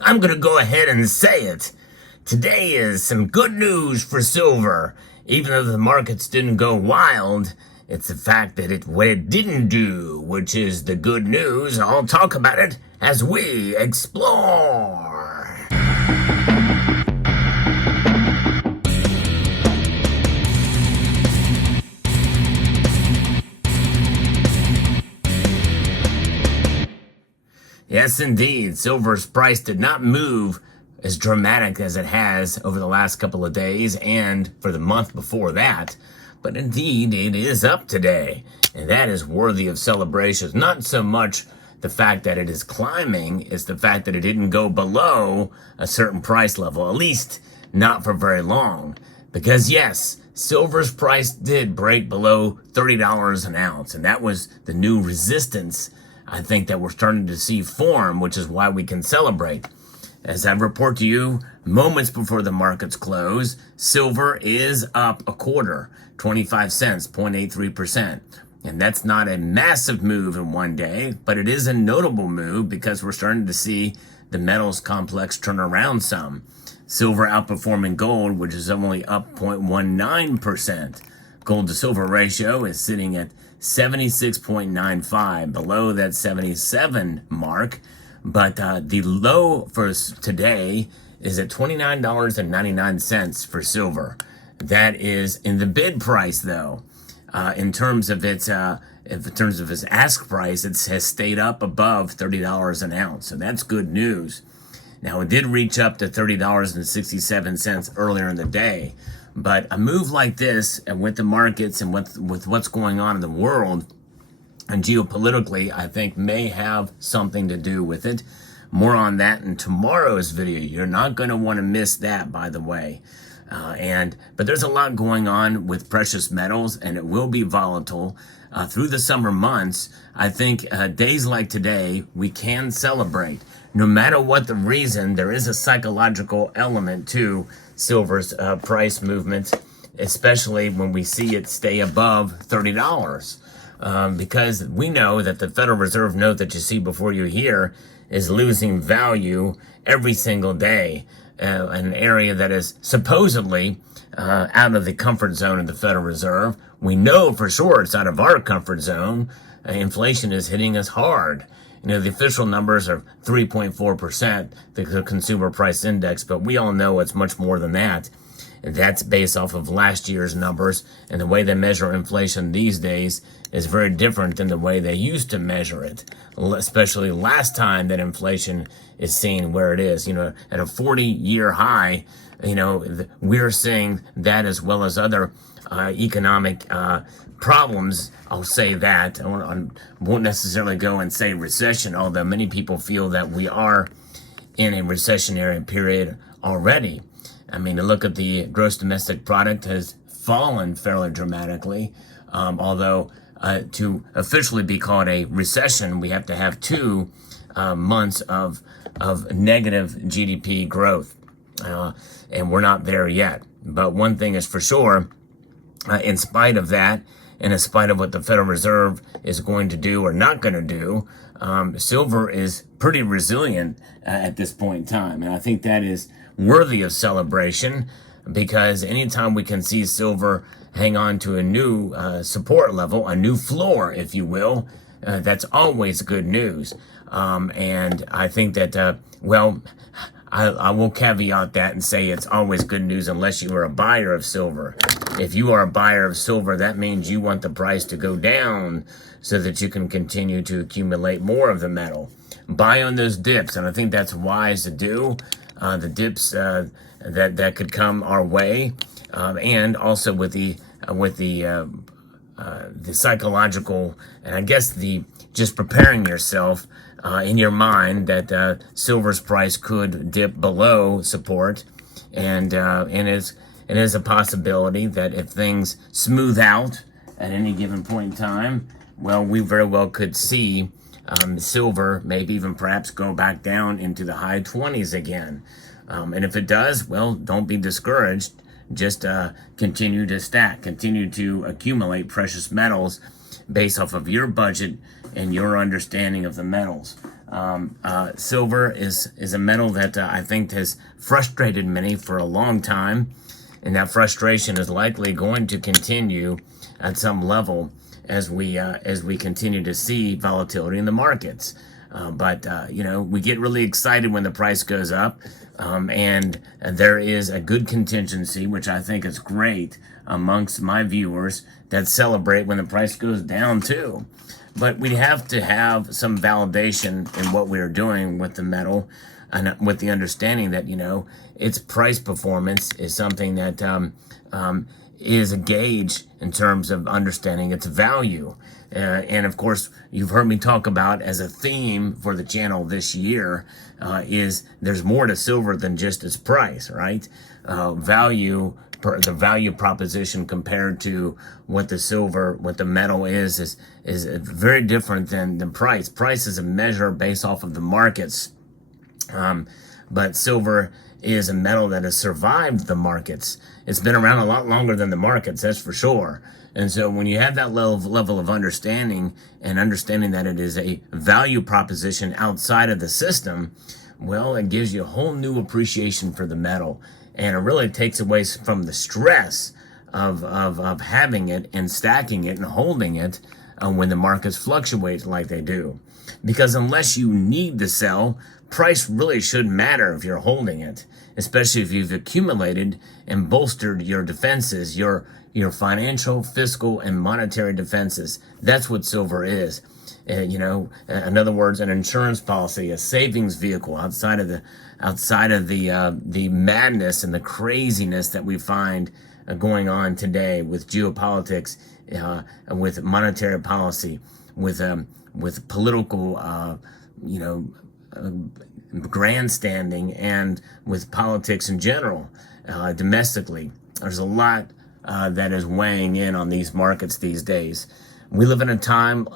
I'm going to go ahead and say it. Today is some good news for silver. Even though the markets didn't go wild, it's the fact that what it didn't do, which is the good news. I'll talk about it as we explore. Yes, indeed. Silver's price did not move as dramatic as it has over the last couple of days and for the month before that. But indeed, it is up today. And that is worthy of celebration. Not so much the fact that it is climbing, it's the fact that it didn't go below a certain price level, at least not for very long. Because yes, silver's price did break below $30 an ounce. And that was the new resistance, I think, that we're starting to see form, which is why we can celebrate. As I report to you, moments before the markets close, silver is up a quarter, 25 cents, 0.83%. And that's not a massive move in one day, but it is a notable move because we're starting to see the metals complex turn around some. Silver outperforming gold, which is only up 0.19%. Gold to silver ratio is sitting at 76.95, below that 77 mark. But the low for today is at $29.99 for silver. That is in the bid price, though. In terms of its ask price, it has stayed up above $30 an ounce. So that's good news. Now, it did reach up to $30.67 earlier in the day. But a move like this, and with the markets and with what's going on in the world, and geopolitically, I think may have something to do with it. More on that in tomorrow's video. You're not going to want to miss that, by the way. But there's a lot going on with precious metals, and it will be volatile through the summer months. I think days like today, we can celebrate. No matter what the reason, there is a psychological element to silver's price movement, especially when we see it stay above $30. Because we know that the Federal Reserve note that you see before you here is losing value every single day. An area that is supposedly out of the comfort zone of the Federal Reserve. We know for sure it's out of our comfort zone. Inflation is hitting us hard. You know, the official numbers are 3.4%, the consumer price index, but we all know it's much more than that. And that's based off of last year's numbers, and the way they measure inflation these days is very different than the way they used to measure it, especially last time that inflation is seen where it is, at a 40-year high. We're seeing that as well as other economic problems. I'll say that. I won't necessarily go and say recession, although many people feel that we are in a recessionary period already. I mean, look at the gross domestic product has fallen fairly dramatically, although to officially be called a recession, we have to have 2 months of negative GDP growth, and we're not there yet. But one thing is for sure, in spite of that, and in spite of what the Federal Reserve is going to do or not going to do, silver is pretty resilient at this point in time. And I think that is worthy of celebration, because anytime we can see silver hang on to a new support level, a new floor, if you will, that's always good news. And I think that, I will caveat that and say it's always good news unless you are a buyer of silver. If you are a buyer of silver, that means you want the price to go down so that you can continue to accumulate more of the metal. Buy on those dips, and I think that's wise to do. The dips that could come our way, and also with the psychological, and I guess the just preparing yourself in your mind that silver's price could dip below support, and it is a possibility that if things smooth out at any given point in time, well, we very well could see silver maybe even perhaps go back down into the high 20s again. And if it does, well, don't be discouraged. Just continue to stack, continue to accumulate precious metals based off of your budget and your understanding of the metals. Silver is a metal that I think has frustrated many for a long time, and that frustration is likely going to continue at some level as we continue to see volatility in the markets. But we get really excited when the price goes up, and there is a good contingency, which I think is great amongst my viewers that celebrate when the price goes down too. But we have to have some validation in what we are doing with the metal, and with the understanding that its price performance is something that is a gauge in terms of understanding its value. And of course, you've heard me talk about as a theme for the channel this year is there's more to silver than just its price, right? The value proposition compared to what the metal is very different than price. Price is a measure based off of the markets, but silver is a metal that has survived the markets. It's been around a lot longer than the markets, that's for sure. And so when you have that level of understanding, and understanding that it is a value proposition outside of the system, well, it gives you a whole new appreciation for the metal. And it really takes away from the stress of having it and stacking it and holding it when the markets fluctuate like they do. Because unless you need to sell, price really shouldn't matter if you're holding it, especially if you've accumulated and bolstered your defenses, your financial, fiscal, and monetary defenses. That's what silver is. In other words, an insurance policy, a savings vehicle outside of the madness and the craziness that we find going on today with geopolitics, with monetary policy, with political, grandstanding, and with politics in general, domestically. There's a lot that is weighing in on these markets these days. We live in a time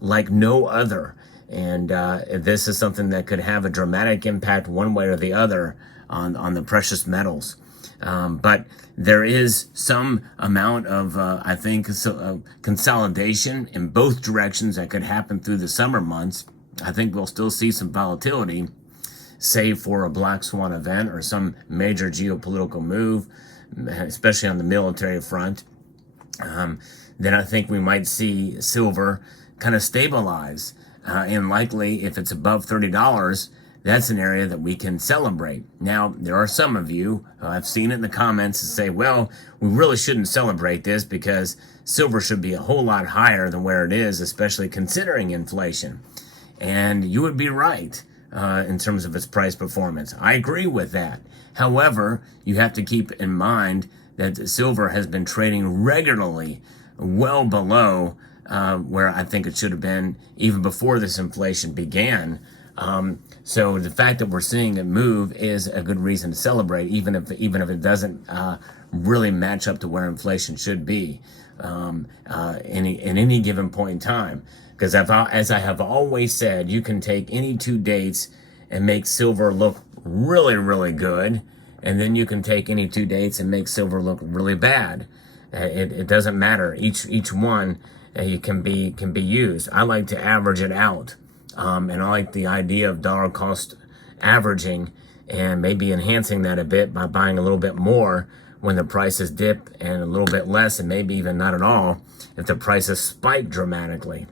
like no other, and this is something that could have a dramatic impact one way or the other on the precious metals. But there is some amount of, I think, consolidation in both directions that could happen through the summer months. I think we'll still see some volatility, save for a black swan event or some major geopolitical move, especially on the military front. Then I think we might see silver kind of stabilize. And likely, if it's above $30, that's an area that we can celebrate. Now, there are some of you, I've seen it in the comments, that say, well, we really shouldn't celebrate this because silver should be a whole lot higher than where it is, especially considering inflation. And you would be right in terms of its price performance. I agree with that. However, you have to keep in mind that silver has been trading regularly well below where I think it should have been even before this inflation began. So the fact that we're seeing it move is a good reason to celebrate, even if it doesn't really match up to where inflation should be in any given point in time. Because as I have always said, you can take any two dates and make silver look really, really good, and then you can take any two dates and make silver look really bad. It doesn't matter. Each one can be used. I like to average it out, and I like the idea of dollar cost averaging, and maybe enhancing that a bit by buying a little bit more when the prices dip, and a little bit less, and maybe even not at all if the prices spike dramatically.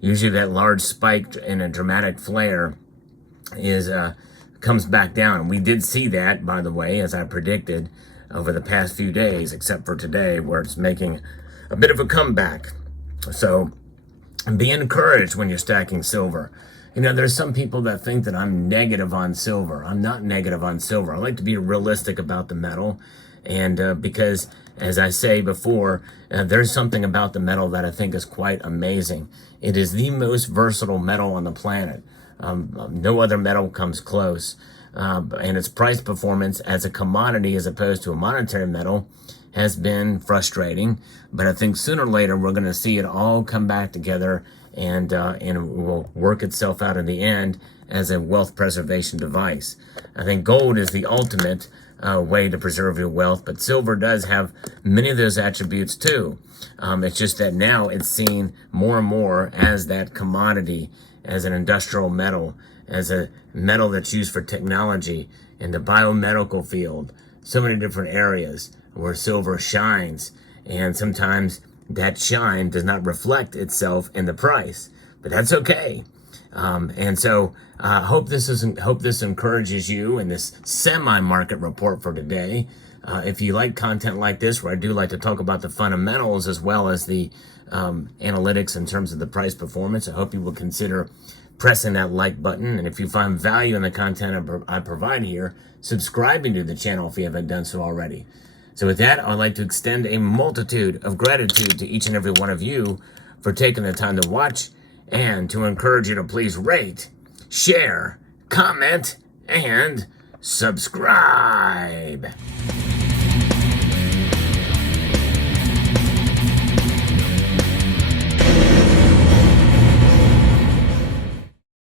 Usually that large spike in a dramatic flare comes back down. And we did see that, by the way, as I predicted, over the past few days, except for today, where it's making a bit of a comeback. So be encouraged when you're stacking silver. There's some people that think that I'm negative on silver. I'm not negative on silver. I like to be realistic about the metal. And because, as I say before, there's something about the metal that I think is quite amazing. It is the most versatile metal on the planet. No other metal comes close. And its price performance as a commodity as opposed to a monetary metal has been frustrating. But I think sooner or later we're going to see it all come back together, and it will work itself out in the end as a wealth preservation device. I think gold is the ultimate way to preserve your wealth, but silver does have many of those attributes too. It's just that now it's seen more and more as that commodity as an industrial metal, as a metal that's used for technology in the biomedical field. So many different areas where silver shines, and sometimes that shine does not reflect itself in the price, but that's okay. And so hope this encourages you in this semi-market report for today. If you like content like this, where I do like to talk about the fundamentals as well as the analytics in terms of the price performance, I hope you will consider pressing that like button. And if you find value in the content I provide here, subscribing to the channel if you haven't done so already. So with that, I'd like to extend a multitude of gratitude to each and every one of you for taking the time to watch, and to encourage you to please rate, share, comment, and subscribe.